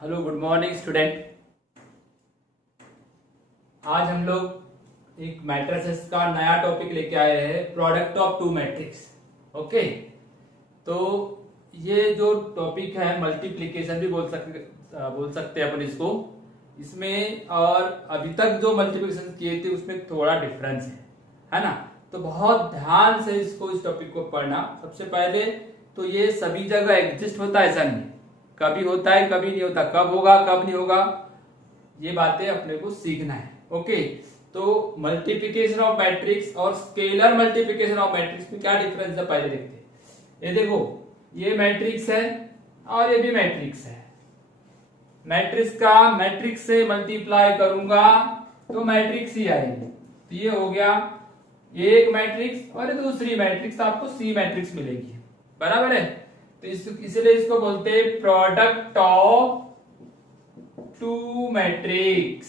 Hello good morning student. आज हम लोग एक मैट्रिसेस का नया टॉपिक लेके आए हैं, product of two matrix. Okay, तो ये जो टॉपिक है मल्टीप्लिकेशन भी बोल सकते हैं अपन इसको। इसमें और अभी तक जो मल्टीप्लिकेशन किए थे उसमें थोड़ा डिफरेंस है ना। तो बहुत ध्यान से इस टॉपिक को पढ़ना। सबसे पहले तो ये सभी जगह एग्जिस्ट होता है, ऐसा नहीं, कभी होता है कभी नहीं होता, कब होगा कब नहीं होगा, ये बातें अपने को सीखना है। ओके, तो मल्टीप्लिकेशन ऑफ मैट्रिक्स और स्केलर मल्टीप्लिकेशन ऑफ मैट्रिक्स में क्या डिफरेंस है पहले देखते हैं। ये देखो, ये मैट्रिक्स है और ये भी मैट्रिक्स है। मैट्रिक्स से मल्टीप्लाई करूंगा तो मैट्रिक्स ही आएगी। तो ये हो गया एक मैट्रिक्स और दूसरी मैट्रिक्स, आपको सी मैट्रिक्स मिलेगी, बराबर है। तो इसलिए इसको बोलते हैं प्रोडक्ट ऑफ टू मैट्रिक्स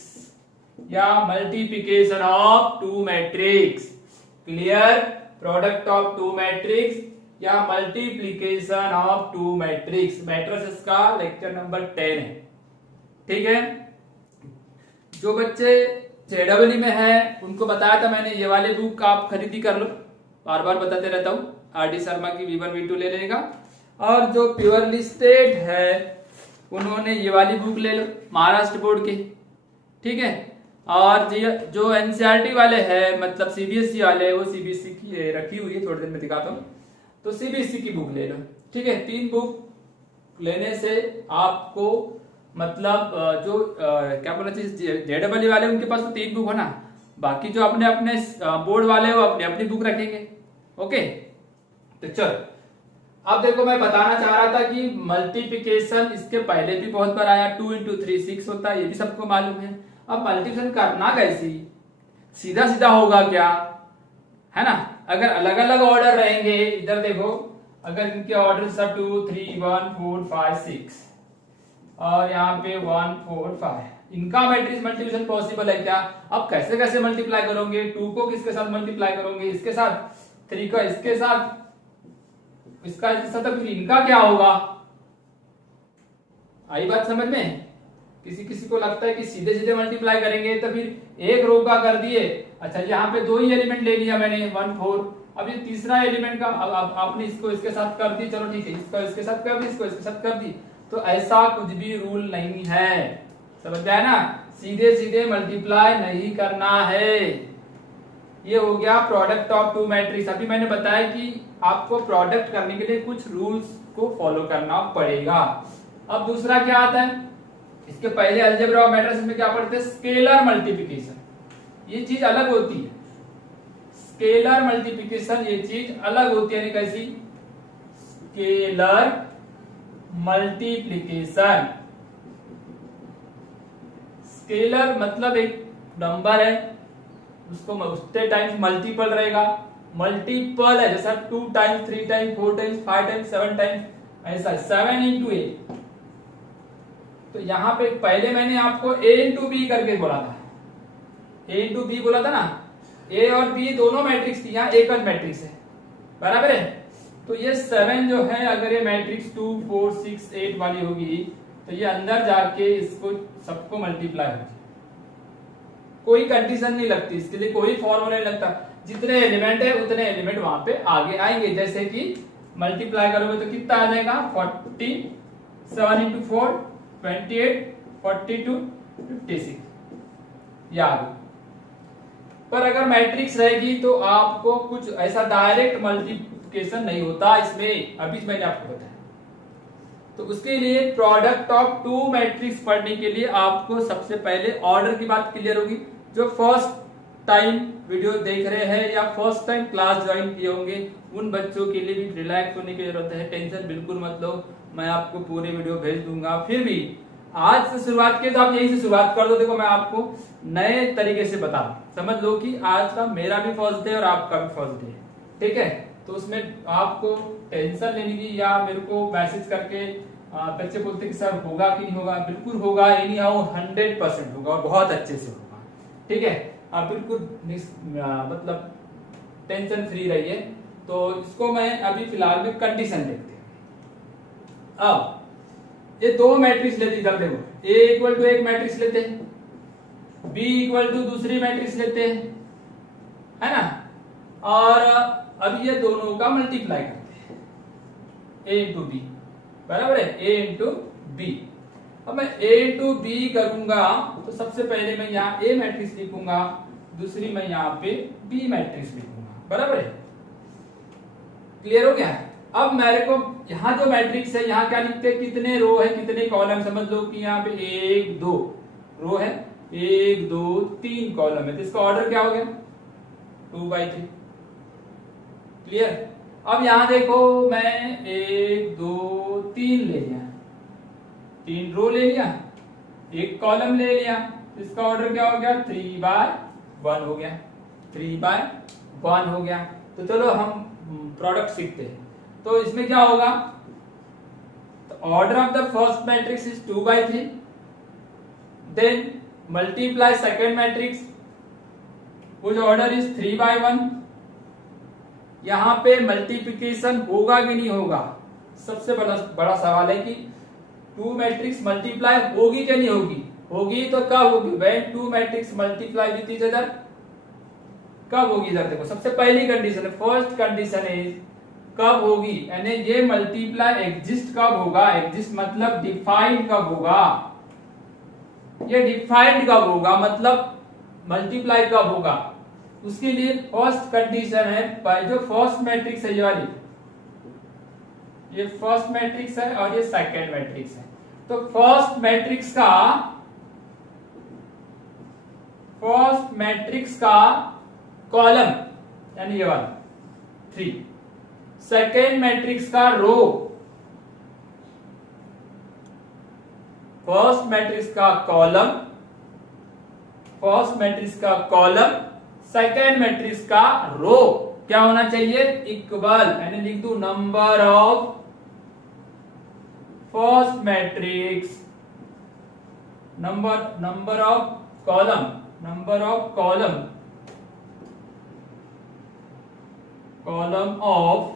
या multiplication of two matrix. Clear? Product of two matrix या multiplication of two matrix, matrices का लेक्चर नंबर 10 है। ठीक है, जो बच्चे जेडब्ल्यू में है उनको बताया था मैंने, ये वाले बुक आप खरीदी कर लो, बार बार बताते रहता हूं। आर.डी. शर्मा की V1 V2 ले लेगा, और जो प्योरली स्टेट है उन्होंने ये वाली बुक ले लो, महाराष्ट्र बोर्ड की। ठीक है, और जो एनसीईआरटी वाले हैं, मतलब सीबीएसई वाले, वो सीबीएसई की रखी हुई है, थोड़ी देर में दिखाता हूँ, तो सीबीएसई की बुक ले लो। ठीक है, 3 बुक लेने से आपको मतलब जो क्या बोलना चाहिए, जेडब्ल्यू वाले उनके पास तो 3 बुक हो ना, बाकी जो अपने अपने बोर्ड वाले हो अपनी अपनी बुक रखेंगे। ओके, तो चलो अब देखो, मैं बताना चाह रहा था कि मल्टीप्लिकेशन इसके पहले भी बहुत बार आया, 2 into 3 6 होता है, ये भी सबको मालूम है। अब मल्टीप्लिकेशन करना कैसी, सीधा सीधा होगा क्या, है ना। अगर अलग अलग ऑर्डर रहेंगे, इधर देखो, अगर इनके ऑर्डर सब 2 3 1 4 5 6 और यहाँ पे 1 4 5, इनका मैट्रिक्स मल्टीप्लिकेशन पॉसिबल है क्या। अब कैसे कैसे मल्टीप्लाई करोगे, 2 को किसके साथ मल्टीप्लाई करोगे, इसके साथ, 3 का इसके साथ, इसका फिर इनका क्या होगा। आई बात समझ में? किसी किसी को लगता है कि सीधे सीधे मल्टीप्लाई करेंगे तो फिर एक रो का कर दिए, अच्छा यहाँ पे 2 ही एलिमेंट ले लिया मैंने 1 4, अब ये तीसरा एलिमेंट का अब आपने इसको इसके साथ कर दी, चलो ठीक है, इसको इसके साथ कर दी, इसको इसके साथ कर दी। तो ऐसा कुछ भी रूल नहीं है, समझ गया ना। सीधे सीधे मल्टीप्लाई नहीं करना है। ये हो गया प्रोडक्ट ऑफ टू मैट्रिक्स। अभी मैंने बताया कि आपको प्रोडक्ट करने के लिए कुछ रूल्स को फॉलो करना पड़ेगा। अब दूसरा क्या आता है, इसके पहले अलजेब्रा ऑफ मैट्रिसेस में क्या पढ़ते हैं, स्केलर मल्टीप्लिकेशन। ये चीज अलग होती है, स्केलर मल्टीप्लिकेशन ये चीज अलग होती है। कैसी? स्केलर मल्टीप्लिकेशन, स्केलर मतलब एक नंबर है, उसको उतने टाइम्स मल्टीपल रहेगा, मल्टीपल है, जैसा 2 times 3 times 4 times 5 times 7 times, ऐसा 7 into 8। तो यहां पे पहले मैंने आपको A into B करके बोला था, A into B बोला था ना, A और B दोनों मैट्रिक्स थी, यहाँ एक मैट्रिक्स है, बराबर है। तो ये 7 जो है, अगर ये मैट्रिक्स 2 4 6 8 वाली होगी तो ये अंदर जाके इसको सबको मल्टीप्लाई हो जाए, कोई कंडीशन नहीं लगती, इसके लिए कोई फॉर्मूला नहीं लगता, जितने एलिमेंट है उतने एलिमेंट वहां पे आगे आएंगे। जैसे कि मल्टीप्लाई करोगे तो कितना आ जाएगा, 40, 7 into 4 28, 42 56, याद। पर अगर मैट्रिक्स रहेगी तो आपको कुछ ऐसा डायरेक्ट मल्टीप्लिकेशन नहीं होता इसमें, अभी मैंने आपको बताया। तो उसके लिए प्रोडक्ट ऑफ टू मैट्रिक्स पढ़ने के लिए आपको सबसे पहले ऑर्डर की बात क्लियर होगी। जो फर्स्ट टाइम वीडियो देख रहे हैं या फर्स्ट टाइम क्लास ज्वाइन किए होंगे, उन बच्चों के लिए भी रिलैक्स होने की जरूरत है, टेंशन बिल्कुल मत लो, मैं आपको पूरे वीडियो भेज दूंगा। फिर भी आज से शुरुआत की तो आप यही से शुरुआत कर दो। देखो, मैं आपको नए तरीके से बता, समझ लो कि आज का मेरा भी फर्स्ट डे और आपका भी फर्स्ट डे, ठीक है। तो उसमें आपको टेंशन लेने की, या मेरे को मैसेज करके बच्चे बोलते कि सर होगा कि नहीं होगा, बिल्कुल होगा, एनी हाउ 100% होगा और बहुत अच्छे से होगा, ठीक है। आप बिल्कुल मतलब टेंशन फ्री रहिए। तो इसको मैं अभी फिलहाल में कंडीशन देखते हैं। अब ये दो मैट्रिक्स लेते, इधर देखो, A इक्वल टू एक मैट्रिक्स लेते हैं, B इक्वल टू दूसरी मैट्रिक्स लेते हैं, है ना, और अब ये दोनों का मल्टीप्लाई करते हैं, A इंटू बी, बराबर है, A इंटू बी। अब मैं A इंटू बी करूंगा तो सबसे पहले मैं यहाँ A मैट्रिक्स लिखूंगा, दूसरी मैं यहाँ पे B मैट्रिक्स लिखूंगा, बराबर है, क्लियर हो गया। अब मेरे को यहाँ जो मैट्रिक्स है यहाँ क्या लिखते हैं, कितने रो है कितने कॉलम, समझ लो कि यहाँ पे 1 2 रो है, 1 2 3 कॉलम है, तो इसका ऑर्डर क्या हो गया 2/3, क्लियर। अब यहां देखो मैं 1 2 3 ले लिया, 3 रो ले लिया, एक कॉलम ले लिया, इसका ऑर्डर क्या हो गया 3/1 हो गया, 3/1 हो गया। तो चलो हम प्रोडक्ट सीखते हैं। तो इसमें क्या होगा, order of the first matrix is 2/3, then multiply second matrix which order is 3/1। यहां पे मल्टीप्लिकेशन होगा कि नहीं होगा, सबसे बड़ा सवाल है कि 2 मैट्रिक्स मल्टीप्लाई होगी कि नहीं होगी, होगी तो कब होगी, when 2 matrix multiply with each other, कब होगी, इधर देखो सबसे पहली कंडीशन है, फर्स्ट कंडीशन इज कब होगी, यानी ये मल्टीप्लाई एग्जिस्ट कब होगा, एग्जिस्ट मतलब डिफाइंड कब होगा, ये डिफाइंड कब होगा मतलब मल्टीप्लाई कब होगा, उसके लिए फर्स्ट कंडीशन है, जो फर्स्ट मैट्रिक्स है ये वाली, ये फर्स्ट मैट्रिक्स है और ये सेकेंड मैट्रिक्स है। तो फर्स्ट मैट्रिक्स का कॉलम यानी ये वाला 3, सेकेंड मैट्रिक्स का रो, फर्स्ट मैट्रिक्स का कॉलम, सेकेंड मैट्रिक्स का रो क्या होना चाहिए, इक्वल, यानी लिख दू number of first matrix, number of column of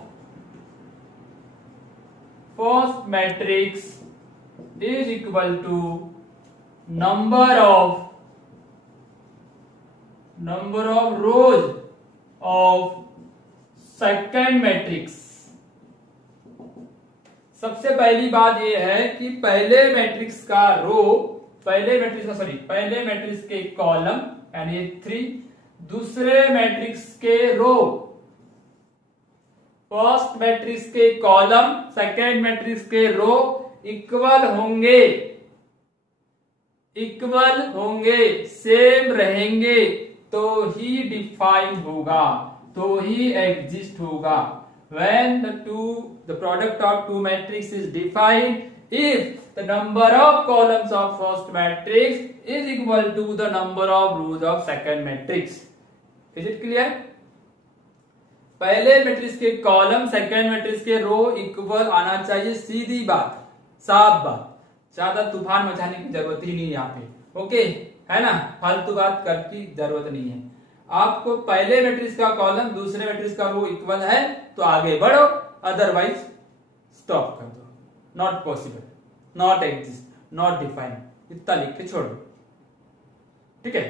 first matrix is equal to number of rows of second matrix। सबसे पहली बात यह है कि पहले मैट्रिक्स के कॉलम यानी 3, दूसरे मैट्रिक्स के रो, फर्स्ट मैट्रिक्स के कॉलम सेकेंड मैट्रिक्स के रो इक्वल होंगे, सेम रहेंगे, तो ही डिफाइन होगा, तो ही एग्जिस्ट होगा। When the product of two matrices is defined, if the number of columns of first matrix is equal to the number of rows of second matrix. Is it clear? पहले matrix के column second matrix के rho equal आना चाहिए, सीधी बात, साफ बात, ज्यादा तूफान मचाने की जरूरत ही नहीं है यहाँ पे, ओके है ना, फालतू बात करने की जरूरत नहीं है। आपको पहले मैट्रिक्स का कॉलम दूसरे मैट्रिक्स का रो इक्वल है तो आगे बढ़ो, अदरवाइज स्टॉप कर दो, not possible, not exist, not define, इतना लिख के छोड़ो, ठीक है।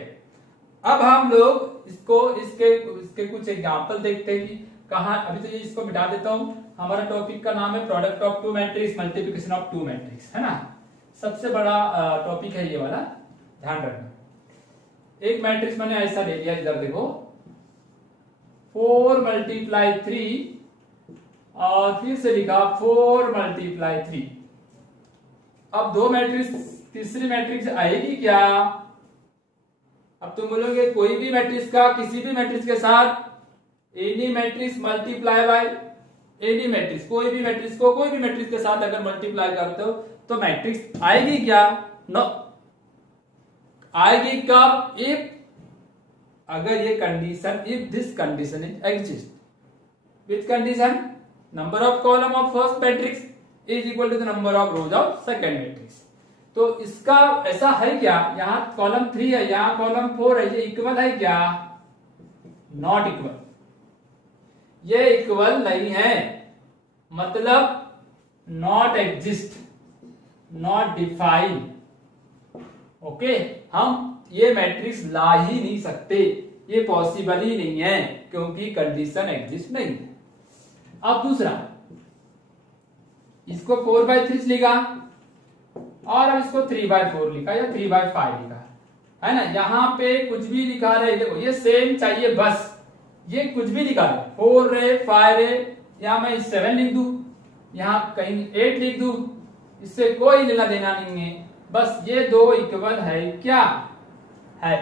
अब हम लोग इसके कुछ एग्जांपल देखते हैं कि कहां, अभी तो इसको मिटा देता हूं, हमारा टॉपिक का नाम है product of two matrix, multiplication of two matrix, है ना, सबसे बड़ा टॉपिक है ये वाला, ध्यान रखना। एक मैट्रिक्स मैंने ऐसा ले लिया, इधर देखो 4 × 3 और फिर से लिखा 4 × 3। अब दो मैट्रिक्स, तीसरी मैट्रिक्स आएगी क्या? अब तुम बोलोगे कोई भी मैट्रिक्स का किसी भी मैट्रिक्स के साथ, any matrix multiply by any matrix, कोई भी मैट्रिक्स को कोई भी मैट्रिक्स के साथ अगर मल्टीप्लाई करते हो तो मैट्रिक्स आएगी क्या? नो, आएगी कब? इफ, अगर ये condition, if this condition is exist, which condition? Number of column of first matrix is equal to the number of rows of second matrix. तो इसका ऐसा है क्या, यहां कॉलम 3 है, यहां कॉलम 4 है, ये इक्वल है क्या? नॉट इक्वल, ये इक्वल नहीं है, मतलब not exist, not define. Okay, हम ये मैट्रिक्स ला ही नहीं सकते, ये पॉसिबल ही नहीं है क्योंकि कंडीशन एग्जिस्ट नहीं है। अब दूसरा, इसको 4/3 लिखा और अब इसको 3/4 लिखा या 3/5 लिखा, है ना। यहाँ पे कुछ भी लिखा रहे, देखो ये सेम चाहिए बस, ये कुछ भी लिखा रहे 4 रहे 5 रहे, यहाँ मैं 7 लिख दूं, यहाँ कहीं 8 लिख दूं, इससे कोई लेना देना नहीं है, बस ये दो इक्वल है क्या है,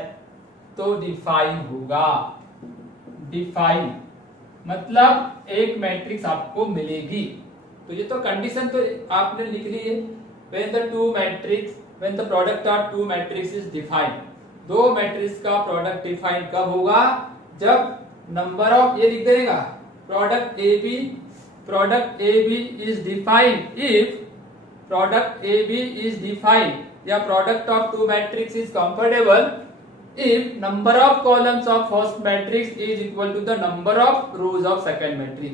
तो डिफाइन होगा। डिफाइन मतलब एक मैट्रिक्स आपको मिलेगी। तो ये तो कंडीशन तो आपने लिख ली है, when the product of two matrix is defined। दो मैट्रिक्स का प्रोडक्ट डिफाइन कब होगा, जब नंबर ऑफ, ये लिख देगा product A B is defined if product A B is defined या product of two matrix is comfortable if number of columns of first matrix is equal to the number of rows of second matrix।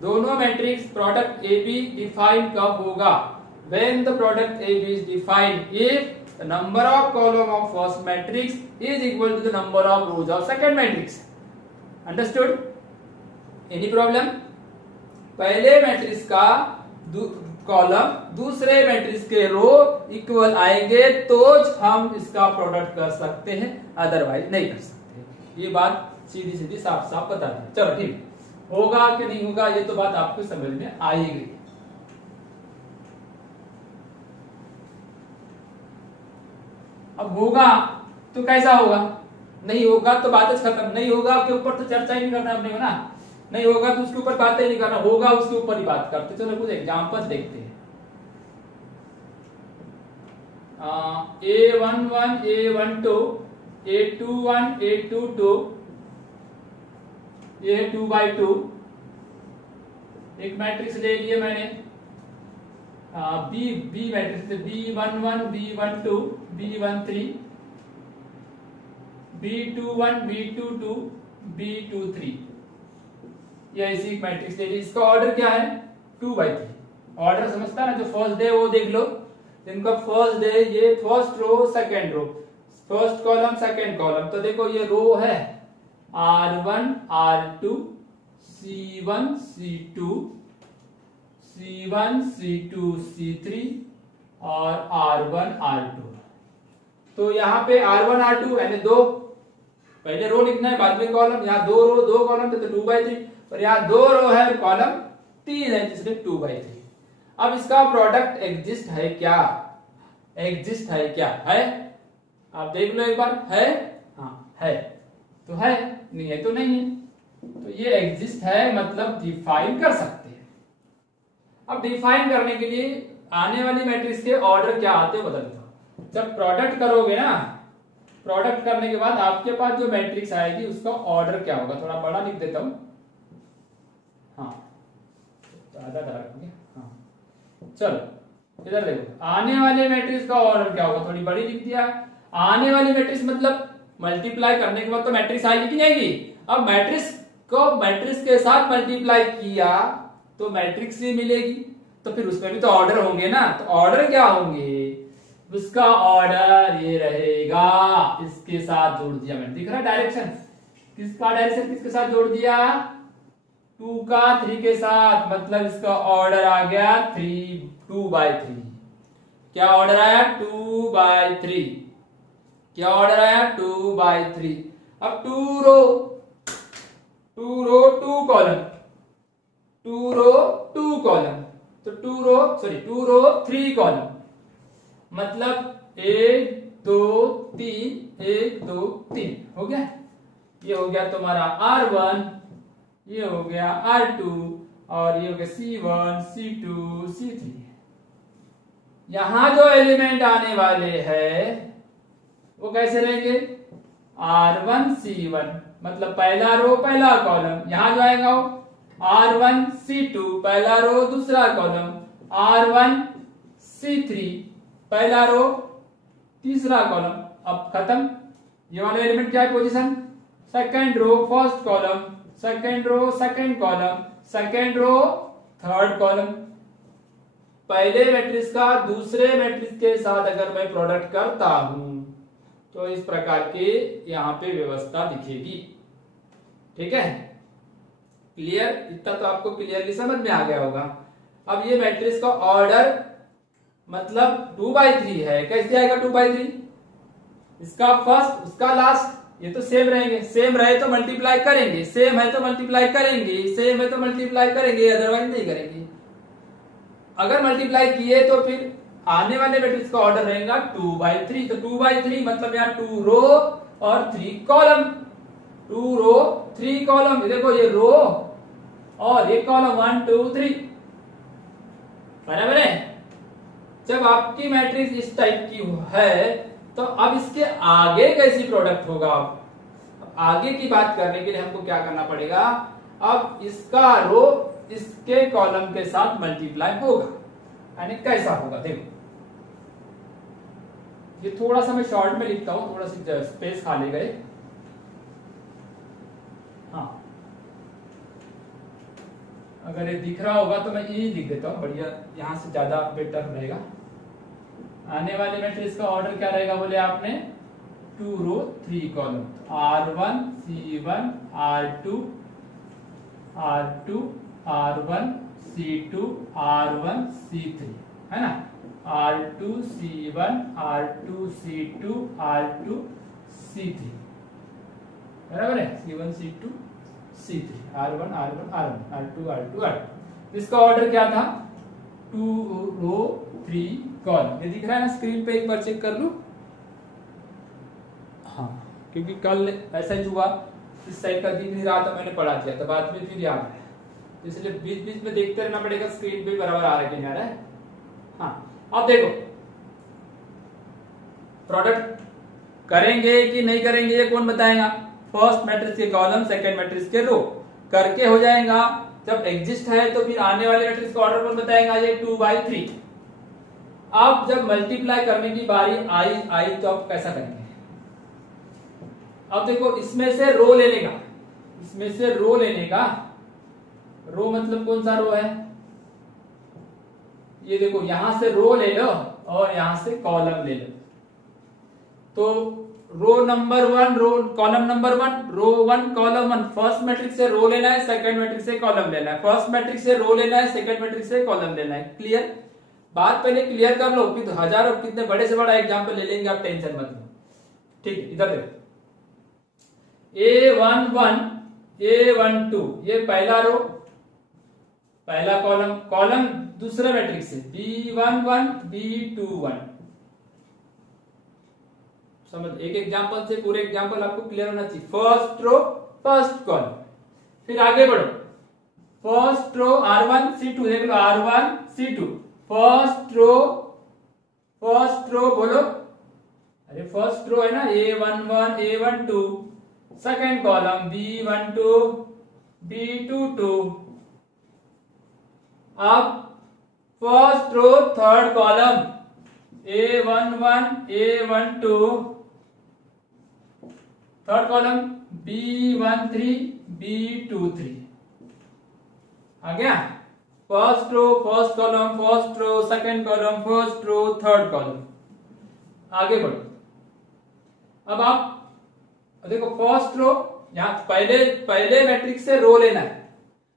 दोनों matrix product A B define कब होगा, when the product A B is defined if the number of column of first matrix is equal to the number of rows of second matrix। Understood? Any problem? पहले matrix का column दूसरे matrix के rho equal आएंगे तो हम इसका product कर सकते हैं, अदरवाइज नहीं कर सकते। ये बात सीधी सीधी साफ साफ बता दें। चलो ठीक, होगा कि नहीं होगा ये तो बात आपको समझ में आएगी। अब होगा तो कैसा होगा, नहीं होगा तो बात खत्म, नहीं होगा के ऊपर तो चर्चा ही नहीं करना अपने को ना, नहीं होगा तो उसके ऊपर बातें नहीं करना, होगा उसके ऊपर ही बात करते। चलो कुछ एग्जांपल देखते हैं। A11 A12 A21 A22 A2/2 एक मैट्रिक्स ले लिए मैंने, B matrix B11 B12 B13 B21 B22 B23, ये ऐसी मैट्रिक्स ले ली। इसका ऑर्डर क्या है 2/3। ऑर्डर समझता है ना, जो फर्स्ट डे वो देख लो, इनका फर्स्ट डे ये first row second row, first column second column, तो देखो ये रो है R1 R2 C1 C2 C1 C2 C3 और R1 R2। तो यहाँ पे R1 R2 यानी दो, पहले रो लिखना है बाद में कॉलम, यहाँ दो रो दो कॉलम तो 2/3, और यहाँ दो रो है कॉलम 3 है इसलिए 2/3। अब इसका प्रोडक्ट एग्जिस्ट है क्या, एग्जिस्ट है क्या, है आप देख लो एक बार, है हाँ है तो है, नहीं है तो नहीं है, तो ये एग्जिस्ट है मतलब डिफाइन कर सकते हैं। अब डिफाइन करने के लिए आने वाली मैट्रिक्स के ऑर्डर क्या आते हैं बदल दो। जब प्रोडक्ट करोगे ना, प्रोडक्ट करने के बाद आपके पास जो मैट्रिक्स आएगी उसका ऑर्डर क्या होगा, थोड़ा बड़ा लिख देता हूं, हाँ ज्यादा डार्क हो गया, हाँ चलो इधर देखो, आने वाले मैट्रिक्स का ऑर्डर क्या होगा, थोड़ी बड़ी लिख दिया। आने वाली मैट्रिक्स मतलब मल्टीप्लाई करने के बाद तो मैट्रिक्स आएगी कि नहीं आएगी। अब मैट्रिक्स को मैट्रिक्स के साथ मल्टीप्लाई किया तो मैट्रिक्स ही मिलेगी, तो फिर उसमें भी तो ऑर्डर होंगे ना, तो ऑर्डर क्या होंगे, उसका ऑर्डर ये रहेगा, इसके साथ जोड़ दिया मैंने, दिख रहा है डायरेक्शन, किसका डायरेक्शन किसके साथ जोड़ दिया, 2 का 3 के साथ, मतलब इसका ऑर्डर आ गया 2/3। क्या ऑर्डर आया 2/3, क्या ऑर्डर आया 2/3। अब 2 रो 2 कॉलम, 2 रो 2 कॉलम, तो 2 रो 3 कॉलम, मतलब 1 2 3 1 2 3 हो गया। ये हो गया तुम्हारा R1, ये हो गया R2 और ये हो गया C1 C2 C3। यहां जो एलिमेंट आने वाले हैं वो कैसे रहेंगे, R1 C1 मतलब पहला रो पहला कॉलम, यहां जो आएगा वो R1 C2 पहला रो दूसरा कॉलम, R1 C3 पहला रो तीसरा कॉलम। अब खत्म, ये वाला एलिमेंट क्या है position, second row first column, second row second column, second row third column. पहले मैट्रिक्स का दूसरे मैट्रिक्स के साथ अगर मैं प्रोडक्ट करता हूं तो इस प्रकार के यहां पे व्यवस्था दिखेगी। ठीक है, क्लियर? इतना तो आपको क्लियरली समझ में आ गया होगा। अब ये मैट्रिक्स का ऑर्डर मतलब 2/3 है। कैसे आएगा 2/3? इसका फर्स्ट उसका लास्ट ये तो सेम रहेंगे, सेम रहे तो मल्टीप्लाई करेंगे, सेम है तो मल्टीप्लाई करेंगे, सेम है तो मल्टीप्लाई करेंगे, अदरवाइज नहीं करेंगे। अगर मल्टीप्लाई किए तो फिर आने वाले मैट्रिक्स का ऑर्डर रहेगा 2/3। तो 2/3 मतलब यहाँ 2 रो और 3 कॉलम, 2 रो 3 कॉलम। ये देखो ये रो और ये कॉलम 1 2 3 बराबर है। जब आपकी मैट्रिक्स इस टाइप की है तो अब इसके आगे कैसी प्रोडक्ट होगा? अब आगे की बात करने के लिए हमको क्या करना पड़ेगा? अब इसका रो इसके कॉलम के साथ मल्टीप्लाई होगा, यानी कैसा होगा देखो। ये थोड़ा सा मैं शॉर्ट में लिखता हूं, थोड़ा सा स्पेस खाली गए। हाँ, अगर ये दिख रहा होगा तो मैं यही लिख देता हूं, बढ़िया, यहां से ज्यादा बेटर रहेगा। आने वाले मैट्रिक्स का ऑर्डर क्या रहेगा बोले आपने? 2 रो 3 column, R1 C1 R2 R2 R1 C2 R1 C3 है ना, R2 C1 R2 C2 R2 C3 बराबर है, C1 C2 C3 R1 R1 R1 R2 R2 R2। इसका ऑर्डर क्या था? 2 रो 3 कॉलम। ये दिख रहा है ना स्क्रीन पे? एक बार चेक कर लूं। हाँ, क्योंकि कल ऐसा ही हुआ, इस साइड का दिख नहीं रहा था, मैंने पढ़ा दिया तो बाद में फिर याद है, इसलिए बीच बीच में देखते रहना पड़ेगा स्क्रीन पे बराबर आ रहा है कि नहीं आ रहा है। हाँ, अब देखो प्रोडक्ट करेंगे कि नहीं करेंगे ये कौन बताएगा? फर्स्ट मैट्रिक्स के कॉलम सेकंड मैट्रिक्स के रो करके हो जाएगा। जब एग्जिस्ट है तो फिर आने वाले मैट्रिक्स का ऑर्डर कौन बताएगा? ये 2/3। अब जब मल्टीप्लाई करने की बारी आई तो आप कैसा करेंगे? अब देखो इसमें से रो लेने का, इसमें से रो लेने का, रो मतलब कौन सा रो है? ये देखो यहां से रो ले लो और यहां से कॉलम ले लो। तो row number 1 row column number 1 row 1 column 1, first matrix से रो लेना है, सेकंड मैट्रिक्स से कॉलम लेना है, फर्स्ट मैट्रिक्स से रो लेना है, सेकंड मैट्रिक्स से कॉलम लेना है। क्लियर? बात पहले क्लियर कर लो, फिर हजारों कितने बड़े से बड़ा एग्जांपल ले लेंगे, आप टेंशन मत लो। ठीक है, इधर देखो A11 A12 ये पहला रो पहला कॉलम, कॉलम दूसरे मैट्रिक्स से B11 B21। समझ? एक एग्जांपल से पूरे एग्जांपल आपको क्लियर होना चाहिए। फर्स्ट रो फर्स्ट कॉलम, फिर आगे बढ़ो, फर्स्ट रो R1 C2, देख लो R1 C2, फर्स्ट रो बोलो, अरे फर्स्ट रो है ना A11 A12, second column B12 B22। अब first row third column A11 A12, third column B13 B23। आ गया? First row first column first row second column first row third column. आगे बढ़ो। अब आप देखो फर्स्ट रो, यहां पहले मैट्रिक्स से रो लेना है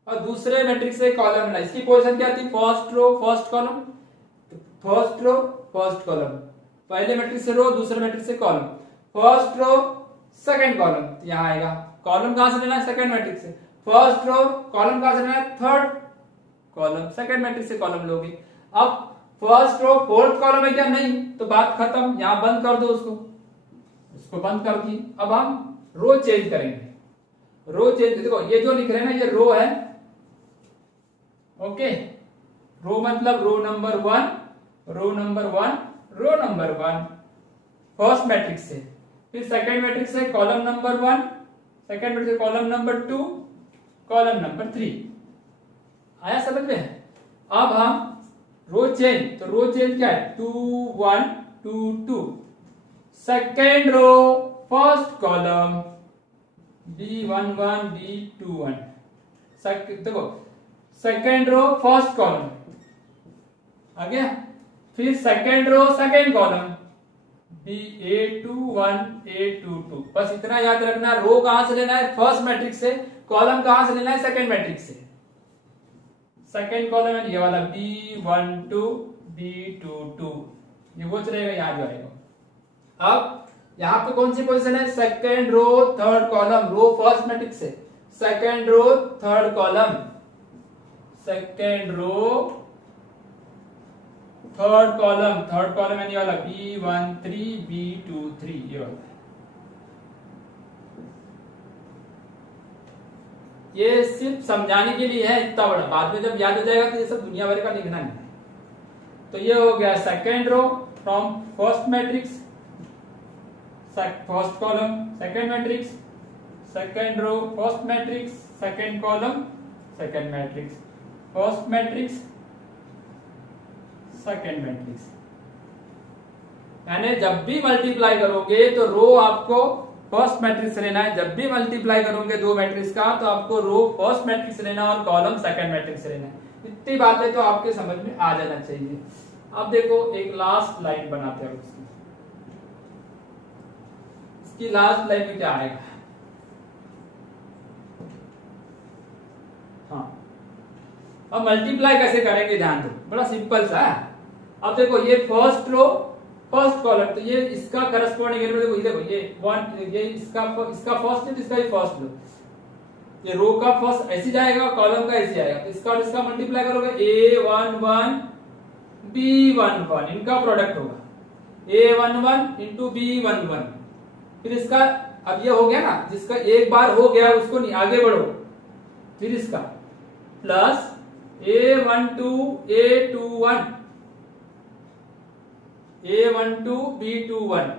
और दूसरे मैट्रिक्स से कॉलम लेना है। इसकी पोजीशन क्या थी? First row first column, first row first column, पहले मैट्रिक्स से रो दूसरे मैट्रिक्स से column, first row second column, यहां आएगा। कॉलम कहां से लेना है? सेकंड मैट्रिक्स से। फर्स्ट रो कॉलम कहां से लेना है? थर्ड कॉलम, सेकंड मैट्रिक्स से कॉलम लोगे। अब फर्स्ट रो फोर्थ कॉलम है क्या? नहीं, तो बात खत्म, यहां बंद कर दो उसको बंद कर दी। अब हम रो चेंज करेंगे। रो चेंज देखो, ये जो लिख रहे हैं ना ये रो है, ओके। रो मतलब row number 1 row number 1 row number 1 first matrix से, फिर सेकंड मैट्रिक्स से कॉलम नंबर 1, सेकंड मैट्रिक्स से कॉलम नंबर 2, कॉलम नंबर 3। आया समझ में? अब हम रो चेंज, तो रो चेंज क्या है? 2 1 2 2, second row first column B11 B21। देखो सेकेंड रो फर्स्ट कॉलम, आ गया। फिर second row second column A21 A22, बस इतना याद रखना। रो कहां से लेना है? फर्स्ट मैट्रिक्स से। कॉलम कहां से लेना है? सेकेंड मैट्रिक्स से। सेकेंड कॉलम है ये वाला B12 B22, ये वो चलेगा, याद रहेगा। अब यहां पे कौन सी पोजीशन है? Second row third column. Row first matrix से, second row third column, second row third column. Third column है ये वाला B13 B23, ये वाला। ये सिर्फ समझाने के लिए है इतना बड़ा, बाद में जब याद हो जाएगा तो ये सब दुनिया भर का लिखना नहीं है। तो ये हो गया second row from first matrix, first column second matrix, second row first matrix, second column second matrix, first matrix second matrix. यानी जब भी मल्टीप्लाई करोगे तो रो आपको फर्स्ट मैट्रिक्स से लेना है। जब भी मल्टीप्लाई करोगे दो मैट्रिक्स का तो आपको रो फर्स्ट मैट्रिक्स से लेना और कॉलम सेकेंड मैट्रिक्स से लेना है। इतनी बातें तो आपके समझ में आ जाना चाहिए। अब देखो एक लास्ट लाइन बनाते हैं उसकी। इसकी लास्ट लाइन में क्या आएगा? हाँ, अब मल्टीप्लाई कैसे करेंगे ध्यान दो, बड़ा सिंपल सा है। अब देखो ये फर्स्ट रो फर्स्ट कॉलम, तो ये इसका करस्पॉन्डिंग एलिमेंट देखो ये वन, ये इसका फर्स्ट है तो इसका भी फर्स्ट लो। ये रो का फर्स्ट ऐसे जाएगा, कॉलम का ऐसे जाएगा, तो इसका और इसका मल्टीप्लाई करोगे A11 B11, इनका प्रोडक्ट होगा A11 इंटू B11। फिर इसका अब ये हो गया ना, जिसका एक बार हो गया उसको नहीं, आगे बढ़ो। फिर इसका plus A12 A21 A12 B21,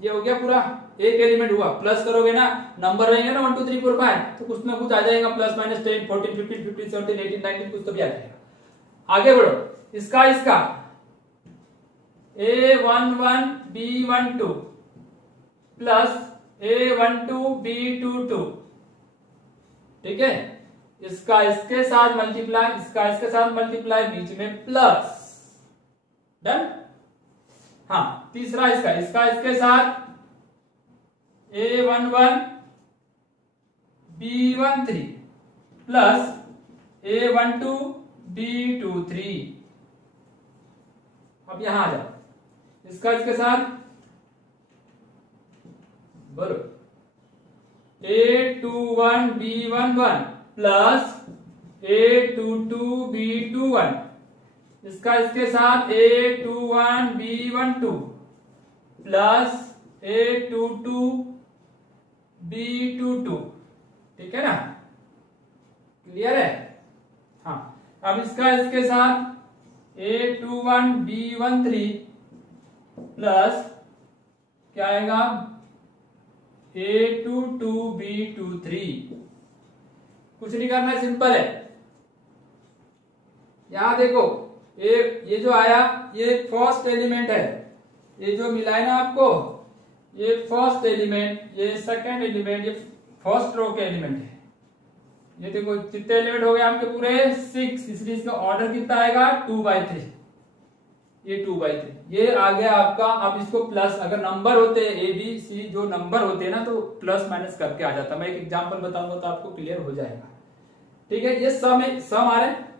ये हो गया पूरा एक एलिमेंट हुआ। प्लस करोगे ना, नंबर रहेंगे ना 1 2 3 4 5, तो कुछ ना कुछ आ जाएगा, प्लस माइनस 10 14 15 15 17 18 19 कुछ तो भी आ जाएगा। आगे बढ़ो, इसका इसका A11 B12 plus A12 B22, ठीक है। इसका इसके साथ मल्टीप्लाई, इसका इसके साथ मल्टीप्लाई, बीच में प्लस, डन। हाँ, तीसरा इसका इसके साथ A11 B13 plus A12 B23। अब यहां आ जाओ, इसका इसके साथ बोलो A21 B11 plus A22 B21, इसका इसके साथ A21 B12 plus A22 B22, ठीक है ना, क्लियर है। हाँ, अब इसका इसके साथ A21 B13 प्लस क्या आएगा A22 B23। कुछ नहीं करना है, सिंपल है। यहां देखो ये जो आया ये फर्स्ट एलिमेंट है, ये जो मिला है ना आपको, ये फर्स्ट एलिमेंट, ये सेकंड एलिमेंट, ये फर्स्ट रो के एलिमेंट है। ये देखो कितने एलिमेंट हो गए आपके पूरे 6, इसलिए इसका ऑर्डर कितना आएगा 2/3, ये 2/3 ये आ गया आपका। अब इसको प्लस, अगर नंबर होते ABC जो नंबर होते हैं ना तो प्लस माइनस करके आ जाता। मैं एक एग्जांपल बताऊंगा तो आपको क्लियर हो जाएगा, ठीक है। ये सम है, सम आ रहा है,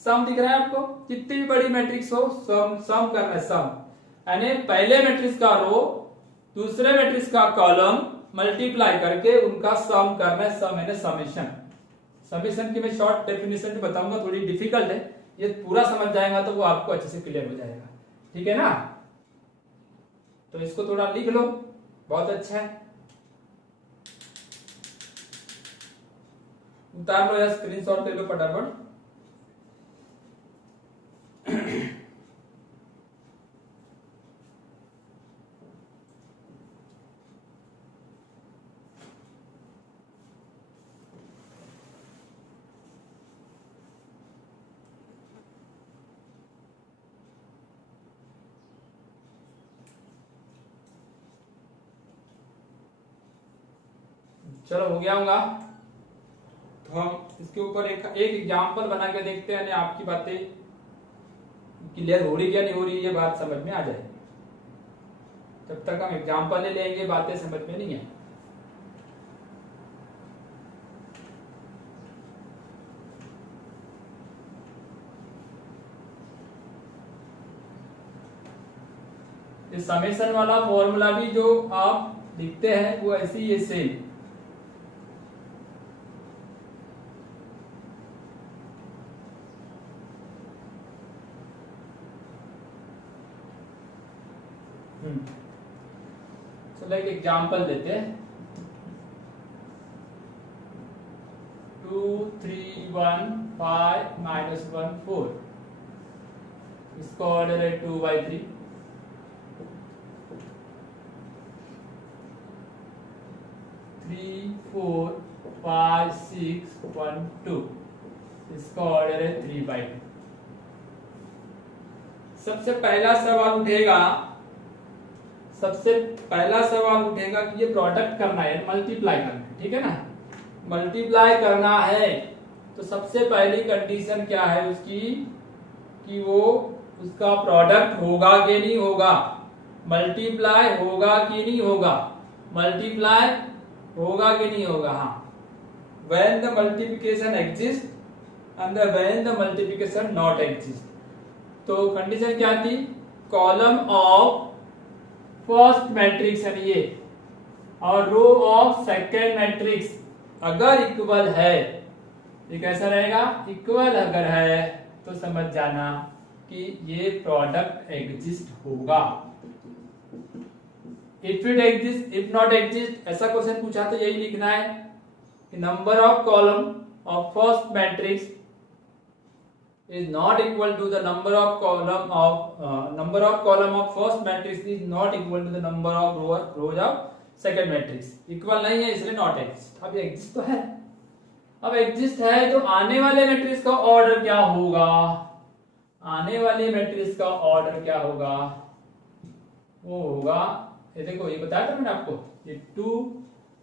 सम दिख रहा है आपको। कितनी भी बड़ी मैट्रिक्स हो सम करना है, सम यानी पहले मैट्रिक्स का रो दूसरे मैट्रिक्स का कॉलम मल्टीप्लाई करके उनका सम करना है, सम यानी समेशन। समेशन की मैं शॉर्ट डेफिनेशन बताऊंगा, थोड़ी डिफिकल्ट है, ये पूरा समझ जाएगा तो वो आपको अच्छे से क्लियर हो जाएगा, ठीक है ना। तो इसको थोड़ा लिख लो, बहुत अच्छा है। उतार लो या स्क्रीनशॉट ले लो फटाफट। चलो हो गया होगा, तो हम इसके ऊपर एक एग्जाम्पल बना के देखते हैं, आपकी बातें क्लियर हो रही क्या नहीं हो रही ये बात समझ में आ जाएगी। जब तक हम एग्जाम्पल ले लेंगे बातें समझ में नहीं है। समेशन वाला फॉर्मूला भी जो आप लिखते हैं वो ऐसे ही सेम। चलो एक एग्जाम्पल देते हैं। 2 3 1 5 -1 4, इसका ऑर्डर है 2/3। 3 4 5 6 1 2, इसका ऑर्डर है 3/2। सबसे पहला सवाल उठेगा कि ये प्रोडक्ट करना है, मल्टीप्लाई करना है, ठीक है ना। मल्टीप्लाई करना है तो सबसे पहली कंडीशन क्या है उसकी कि वो उसका प्रोडक्ट होगा कि नहीं होगा, मल्टीप्लाई होगा कि नहीं होगा, मल्टीप्लाई होगा कि नहीं होगा। हाँ, when the multiplication exists and when the multiplication not exist। तो कंडीशन क्या थी, कॉलम ऑफ फर्स्ट मैट्रिक्स यानी ये और रो ऑफ सेकेंड मैट्रिक्स अगर इक्वल है, ये कैसा रहेगा, इक्वल अगर है तो समझ जाना कि ये प्रोडक्ट एग्जिस्ट होगा। If it exist, if not exist, ऐसा क्वेश्चन पूछा तो यही लिखना है कि number of column of first matrix is not equal to the number of column of first matrix is not equal to the number of rows of second matrix। Equal नहीं है इसलिए नॉट एग्जिस्ट। अब exist तो है, अब exist है तो आने वाले मैट्रिक्स का ऑर्डर क्या होगा, आने वाले मैट्रिक्स का ऑर्डर क्या होगा, वो होगा ये देखो, ये बताया था मैंने आपको, ये 2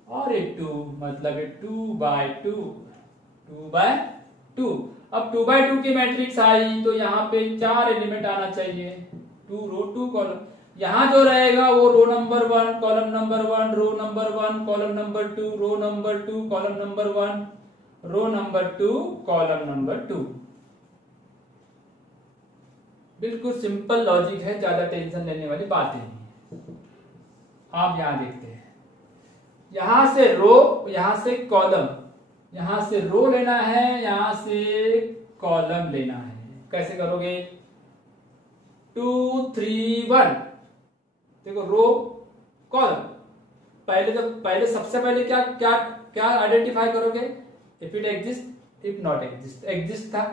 और ये 2 मतलब ये 2/2, 2/2। अब 2/2 की मैट्रिक्स आई तो यहाँ पे 4 एलिमेंट आना चाहिए, 2 रो 2 कॉलम। यहाँ जो रहेगा वो row number 1 column number 1 row number 1 column number 2 row number 2 column number 1 row number 2 column number 2। बिल्कुल सिंपल लॉजिक है, ज्यादा टेंशन लेने वाली बात नहीं। आप यहां देखते हैं, यहां से रो, यहां से कॉलम, यहां से रो लेना है, यहां से कॉलम लेना है। कैसे करोगे, 2 3 1, देखो रो कॉलम, पहले सबसे पहले क्या क्या क्या आइडेंटिफाई करोगे, if it exist if not exist. Exist था,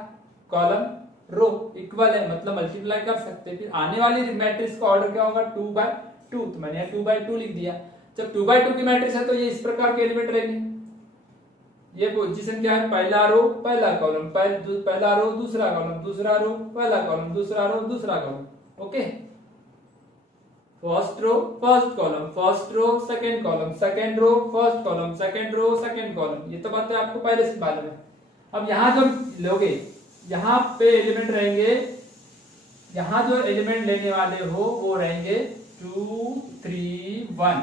कॉलम रो इक्वल है मतलब मल्टीप्लाई कर सकते। फिर आने वाली मैट्रिक्स का ऑर्डर क्या होगा, 2/2, तो मैंने 2/2 लिख दिया। जब 2/2 की मैट्रिक्स है तो ये इस प्रकार के एलिमेंट रहेंगे। ये पोजीशन क्या है, पहला रो पहला कॉलम, पहला रो दूसरा कॉलम, दूसरा रो पहला कॉलम, दूसरा रो दूसरा column. Okay, first row first column, first row second column, second row first column, second row second column. ये तो बात है आपको पहले से मालूम है। अब यहां जब लोगे, यहां पे एलिमेंट रहेंगे, यहां जो एलिमेंट लेने वाले हो वो रहेंगे 2 3 1।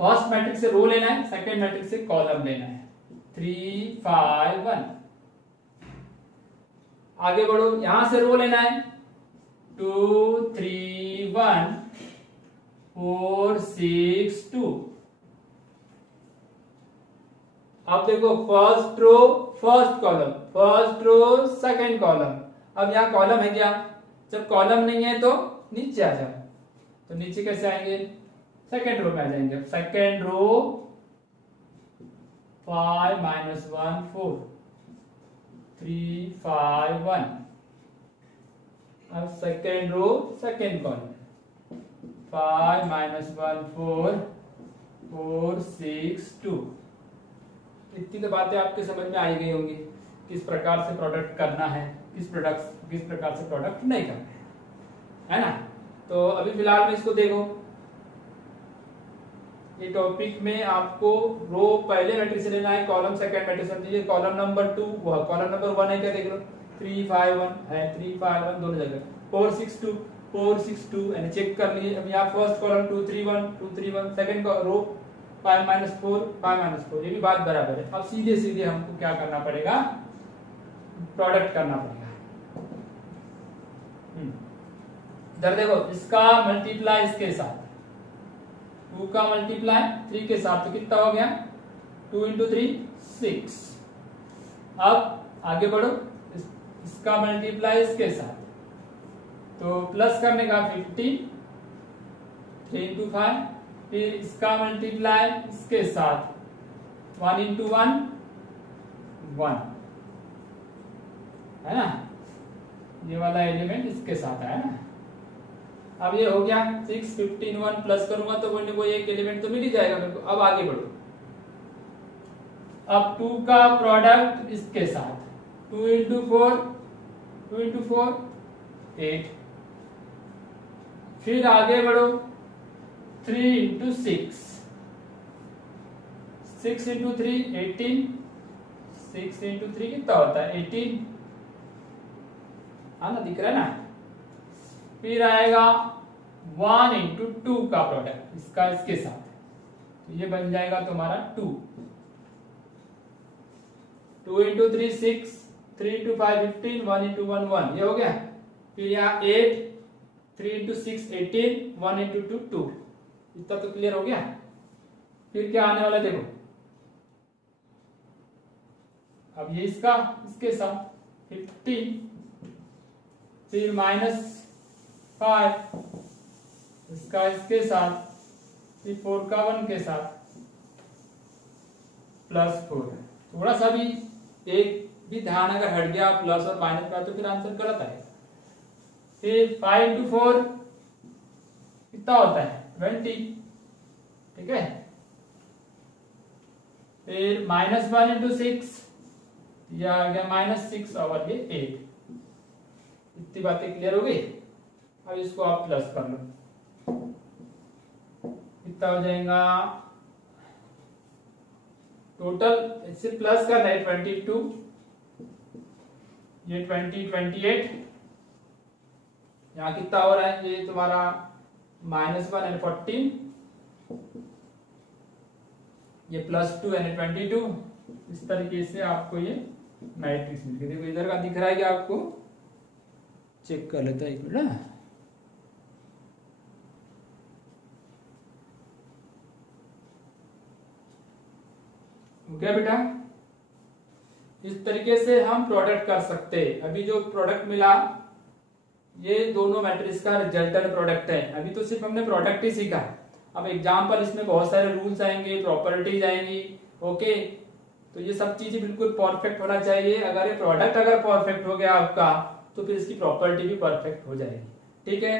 फर्स्ट मैट्रिक्स से रो लेना है, सेकंड मैट्रिक्स से कॉलम लेना है, 3 5 1। आगे बढ़ो, यहां से रो लेना है, 2 3 1 4 6 2। अब देखो first row first column, first row second column. अब यहां कॉलम है क्या, जब कॉलम नहीं है तो नीचे आ जाओ, तो नीचे कैसे आएंगे, सेकेंड रो में आ जाएंगे। Second row 5 -1 4 3 5 1। अब सेकेंड रो सेकेंड कॉलम 5 -1 4 4 6 2। इतनी तो बातें आपके समझ में आई गई होंगी, किस प्रकार से प्रोडक्ट करना है, किस प्रकार से प्रोडक्ट नहीं करना है ना। तो अभी फिलहाल में इसको देखो, ये टॉपिक में आपको रो पहले मैट्रिक्स से लेना है, कॉलम सेकंड मैट्रिक्स से। कॉलम नंबर 2 वह कॉलम नंबर 1 है क्या, देख लो 351 है, 351 दोनों जगह, 462 यानी चेक कर लिए। अब यहाँ फर्स्ट कॉलम 231 सेकंड रो 5 - 4 ये भी बात बराबर है। अब सीधे सीधे हमको क्या करना पड़ेगा, प्रोडक्ट करना पड़ेगा। इधर देखो, इसका मल्टीप्लाई इसके साथ, 2 का मल्टीप्लाई 3 के साथ, तो कितना हो गया 2 × 3 6। अब आगे बढ़ो, इसका मल्टीप्लाई इसके साथ, तो प्लस करने का 50, 3 × 5, फिर इसका मल्टीप्लाई इसके साथ 1 × 1 1 है ना, ये वाला एलिमेंट इसके साथ है ना। अब ये हो गया 6, 15 1 प्लस करूंगा तो कोई ना कोई एक एलिमेंट तो मिल ही जाएगा मेरे को। अब आगे बढ़ो, अब 2 का प्रोडक्ट इसके साथ, 2 × 4 8, फिर आगे बढ़ो 3 × 6 6 × 3 18, 6 × 3 कितना होता है 18, हाँ ना, दिख रहा है ना। फिर आएगा 1 × 2 का प्रोडक्ट इसका इसके साथ, तो ये बन जाएगा तुम्हारा 2 × 3 6, 3 × 5 15, 1 × 1 1, ये हो गया। फिर यहाँ 8, 3 × 6 18, 1 × 2 2, इतना तो क्लियर हो गया। फिर क्या आने वाला देखो, अब ये इसका इसके साथ 15, फिर -5 इसका इसके साथ, फिर 4 का 1 के साथ, +4। थोड़ा सा भी एक भी ध्यान अगर हट गया प्लस और माइनस का तो फिर आंसर गलत आएगा। फिर 5 × 4 कितना होता है 20, ठीक है। फिर -1 × 6, यह आ गया -6 और ये 8। इतनी बातें क्लियर हो गई। अब इसको आप प्लस कर लो, कितना हो जाएगा टोटल, इससे प्लस करना है 22, ये 20 28, यहाँ कितना हो रहा है ये तुम्हारा -1 यानी 14, ये +2 यानी 22। इस तरीके से आपको ये मैट्रिक्स मिल गया। देखो इधर का दिख रहा है कि आपको, चेक कर लेता है एक मिनट। ओके बेटा, इस तरीके से हम प्रोडक्ट कर सकते हैं। अभी जो प्रोडक्ट मिला ये दोनों मैट्रिक्स का रिजल्टेंट प्रोडक्ट है। अभी तो सिर्फ हमने प्रोडक्ट ही सीखा। अब एग्जाम्पल इसमें बहुत सारे रूल्स आएंगे, प्रॉपर्टीज आएंगी। ओके, तो ये सब चीजें बिल्कुल परफेक्ट होना चाहिए। अगर ये प्रोडक्ट अगर परफेक्ट हो गया आपका तो फिर इसकी प्रॉपर्टी भी परफेक्ट हो जाएगी। ठीक है,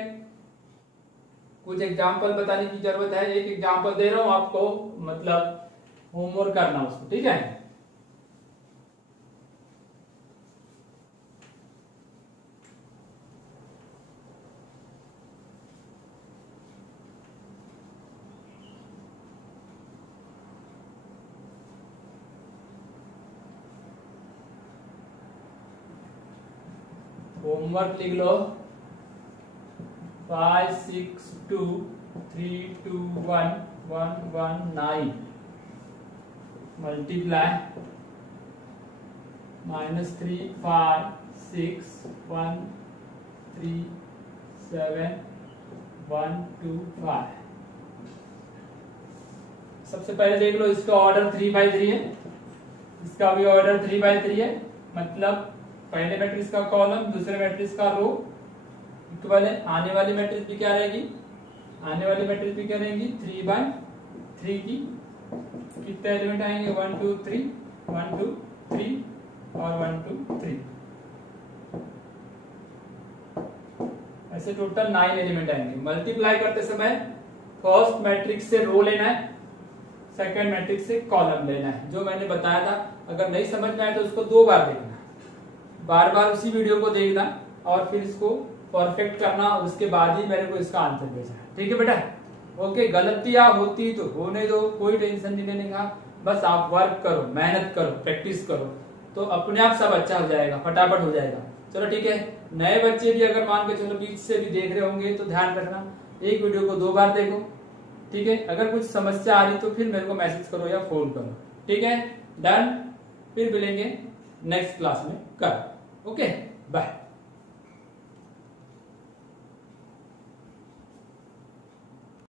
कुछ एग्जाम्पल बताने की जरूरत है। एक एग्जाम्पल दे रहा हूं आपको, मतलब होमवर्क करना उसको, ठीक है। होमवर्क लिख लो, 5 6 2 3 2 1 1 1 9 मल्टीप्लाई -3 5 6 1 3 7 1 2 5। सबसे पहले देख लो, इसका ऑर्डर 3 by 3 है, इसका भी ऑर्डर 3 by 3 है। मतलब पहले मैट्रिक्स का कॉलम, दूसरे मैट्रिक्स का रो इक्वल है। आने वाली मैट्रिक्स भी क्या रहेगी, आने वाली मैट्रिक्स भी क्या रहेगी 3 by 3 की। कितने एलिमेंट आएंगे 1 2 3 1 2 3 और 1 2 3, ऐसे टोटल 9 एलिमेंट आएंगे। मल्टीप्लाई करते समय फर्स्ट मैट्रिक्स से रो लेना है, सेकंड मैट्रिक्स से कॉलम लेना है। जो मैंने बताया था, अगर नहीं समझ में आए तो उसको 2 बार देखना, बार बार उसी वीडियो को देखना और फिर इसको परफेक्ट करना, और उसके बाद ही मेरे को इसका आंसर भेजना। ठीक है बेटा, ओके। गलतियां होती तो होने दो, कोई टेंशन नहीं लेने का। बस आप वर्क करो, मेहनत करो, प्रैक्टिस करो, तो अपने आप सब अच्छा हो जाएगा, फटाफट हो जाएगा। चलो ठीक है, नए बच्चे भी अगर मान के चलो बीच से भी देख रहे होंगे तो ध्यान रखना, एक वीडियो को 2 बार देखो, ठीक है। अगर कुछ समस्या आ रही तो फिर मेरे को मैसेज करो या फोन करो, ठीक है। डन, फिर मिलेंगे नेक्स्ट क्लास में। कर ओके, बाय।